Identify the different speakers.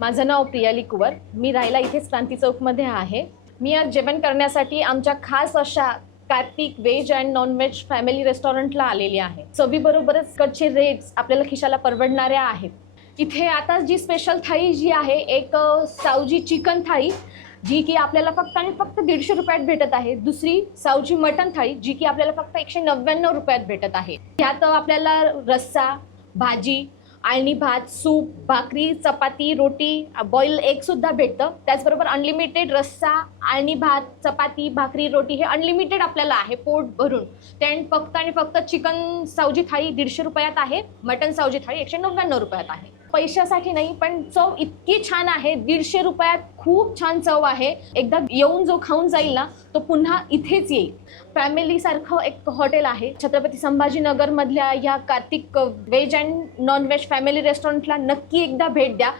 Speaker 1: माझं नाव प्रियाली कुवर मी राहायला इथेच क्रांती चौकमध्ये आहे. मी आज जेवण करण्यासाठी आमच्या खास अशा Kartik veg and non veg family रेस्टॉरंटला आलेली आहे. चवीबरोबरच कच्चे रेट्स आपल्याला खिशाला परवडणाऱ्या आहेत. इथे आता जी स्पेशल थाळी जी आहे एक सावजी चिकन थाळी जी की आपल्याला फक्त आणि फक्त दीडशे रुपयात भेटत आहे. दुसरी सावजी मटन थाळी जी की आपल्याला फक्त एकशे नव्याण्णव रुपयात भेटत आहे. ह्यात आपल्याला रस्सा भाजी आळणी भात सूप भाकरी चपाती रोटी बॉईल एग सुद्धा भेटतं. त्याचबरोबर अनलिमिटेड रस्सा आळणी भात चपाती भाकरी रोटी हे अनलिमिटेड आपल्याला आहे पोट भरून. त्यान फक्त आणि फक्त चिकन सावजी थाळी दीडशे रुपयात आहे मटन सावजी थाळी एकशे नव्याण्णव रुपयात आहे. पैशासाठी नाही पण चव इतकी छान आहे. दीडशे रुपयात खूप छान चव आहे. एकदा येऊन जो खाऊन जाईल ना तो पुन्हा इथेच येईल. फॅमिलीसारखं एक हॉटेल आहे. छत्रपती संभाजीनगरमधल्या या Kartik veg and non veg family रेस्टॉरंटला नक्की एकदा भेट द्या.